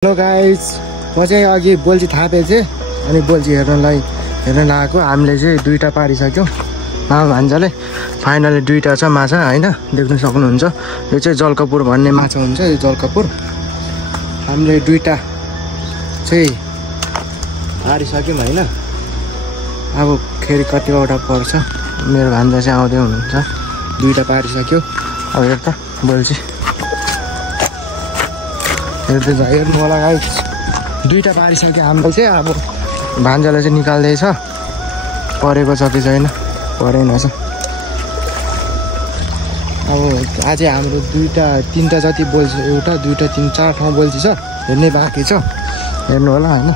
Hello guys, म चाहिँ अघि बोल्ची थापे चाहिँ अनि बोल्ची हेर्न आएको। हामीले चाहिँ दुईटा पारिसक्यौँ। मामा भान्जाले फाइनली दुईटा छ माछा हैन, देख्न सक्नुहुन्छ। यो चाहिँ जलकपुर भन्ने माछा हुन्छ, यो जलकपुर। हामीले दुईटा चाहिँ पारिसक्यौँ हैन। अब फेरि कतिवटा पर्छ, मेरो भान्जा चाहिँ आउँदै हुनुहुन्छ। दुईटा पारिसक्यो। अब हेर त बोल्ची हेर्नु होला गाइस, दुईटा पारिसक्यो हाम्रो चाहिँ। अब भान्जाले चाहिँ निकाल्दैछ, परेको छ कि छैन, परेन छ। अब अझै हाम्रो तीनटा जति बोल्छ, एउटा दुईटा तीन चार ठाउँ बोल्छ छ, हेर्नै बाँकी छ। हेर्नु होला हैन,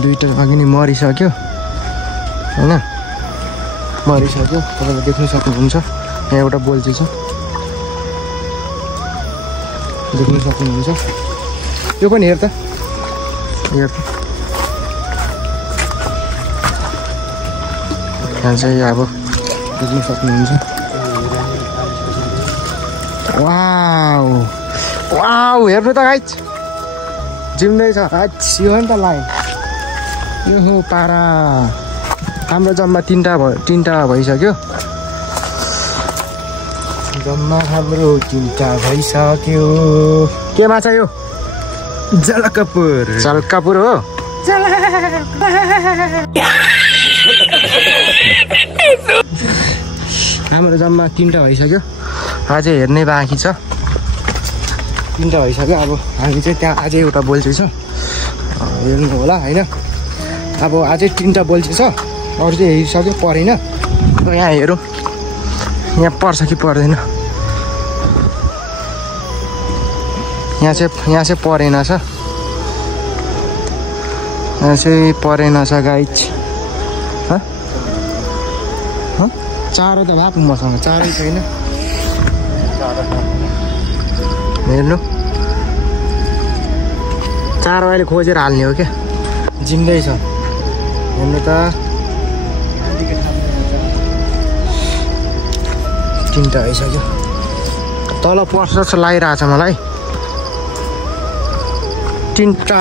दुईटा अघि नै मरिसक्यो हैन, मरिसक्यो। तपाईँले देख्न सक्नुहुन्छ, यहाँ एउटा बोल्छ छ, देख्न सक्नुहुन्छ। यो पनि हेर त, यहाँ चाहिँ अब देख्न सक्नुहुन्छ। वाउ वाउ, हेर्नु त गाइस, जिम्दैछ। यो हो नि त लाइन, यो हो पारा। हाम्रो जम्मा तीनटा भइसक्यो। जम्मा हाम्रो तीनटा भइसक्यो। के माछा यो? जलकपुर। जलकपुर हो। हाम्रो जम्मा तीनटा भइसक्यो, अझै हेर्नै बाँकी छ। तीनटा भइसक्यो। अब हामी चाहिँ त्यहाँ अझै एउटा बोल्छी छ, हेर्नु होला हैन। अब अझै तीनटा बोल्छी छ, अरू चाहिँ हेरिसक्यो, परेन। यहाँ हेरौँ, यहाँ पर्छ कि पर्दैन। यहाँ चाहिँ परेन छ, यहाँ चाहिँ परेन छ गाइस। चारो त भएको मसँग, चारै छैन। हेर्नु, चारो अहिले खोजेर हाल्ने हो क्या, जिम्दै छ। हेर्नु त, तीनटा भइसक्यो। तल पर्छ जस्तो लागिरहेछ मलाई, तीनटा।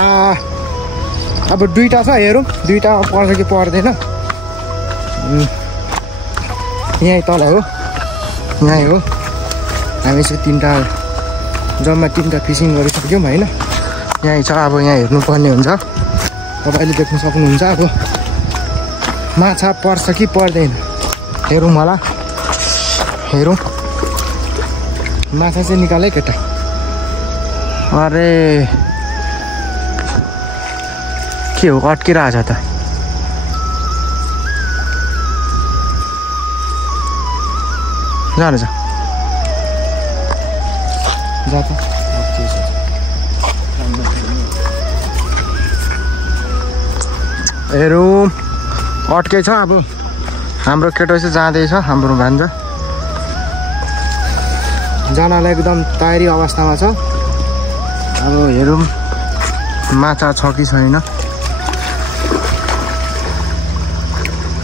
अब दुईटा छ, हेरौँ दुईटा पर्छ कि पर्दैन। यहीँ तल हो, यहीँ हो। हामी चाहिँ जम्मा तीनटा फिसिङ गरिसक्यौँ होइन। यहीँ छ, अब यहाँ हेर्नुपर्ने हुन्छ। तपाईँले देख्न सक्नुहुन्छ। अब माछा पर्छ कि पर्दैन, हेरौँ होला, हेरौँ। माछा चाहिँ निकाले केटा। अरे के हो, अड्किरहेछ त। जानु छ, जा त। हेरौँ, अड्केछ। अब हाम्रो केटो चाहिँ जाँदैछ, हाम्रो भान्जा जानलाई एकदम तयारी अवस्थामा छ। अब हेरौँ माछा छ कि छैन।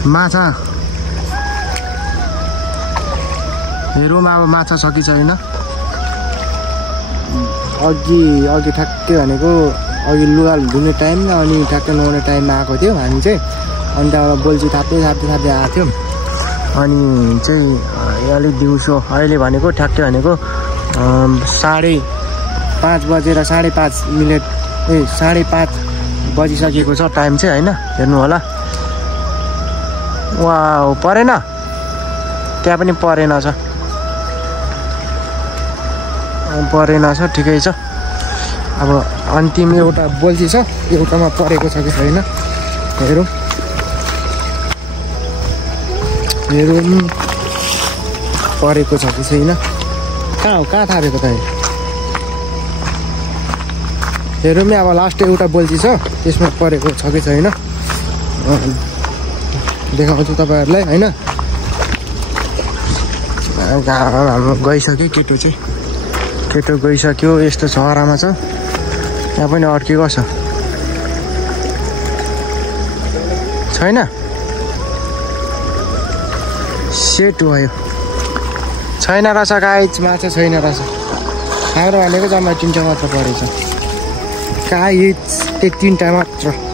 माछा हेरौँ अब माछा छ कि छैन। अघि ठ्याक्कै भनेको अघि लुगा धुने टाइममा अनि ठ्याक्कै नुहाउने टाइममा आएको थियो हामी चाहिँ। अनि त्यहाँबाट बोल्ची थाप्दै आएको थियौँ। अनि चाहिँ अलिक दिउँसो, अहिले भनेको ठ्याक्कै भनेको 5:30 बजेर 5:30 मिनट 5:30 बजिसकेको छ टाइम चाहिँ होइन। हेर्नु होला। वाउ, परेन, त्यहाँ पनि परेन छ, परेन छ, ठिकै छ। अब अन्तिम एउटा बोल्ची छ, एउटामा परेको छ कि छैन हेरौँ। परेको छ कि छैन। कहाँ थापेको त? हेरौँ नि। अब लास्ट एउटा बोल्ची छ, त्यसमा परेको छ कि छैन देखाउँछु तपाईँहरूलाई होइन। हाम्रो गइसक्यो केटो चाहिँ, केटो गइसक्यो। यस्तो चहरामा छ, यहाँ पनि अड्केको छ, छैन। सेट भयो, छैन रहेछ गाइस, माछा छैन रहेछ। हाम्रो भनेको जम्मा 3 मात्र परेछ। काहीँ एक 3टा मात्र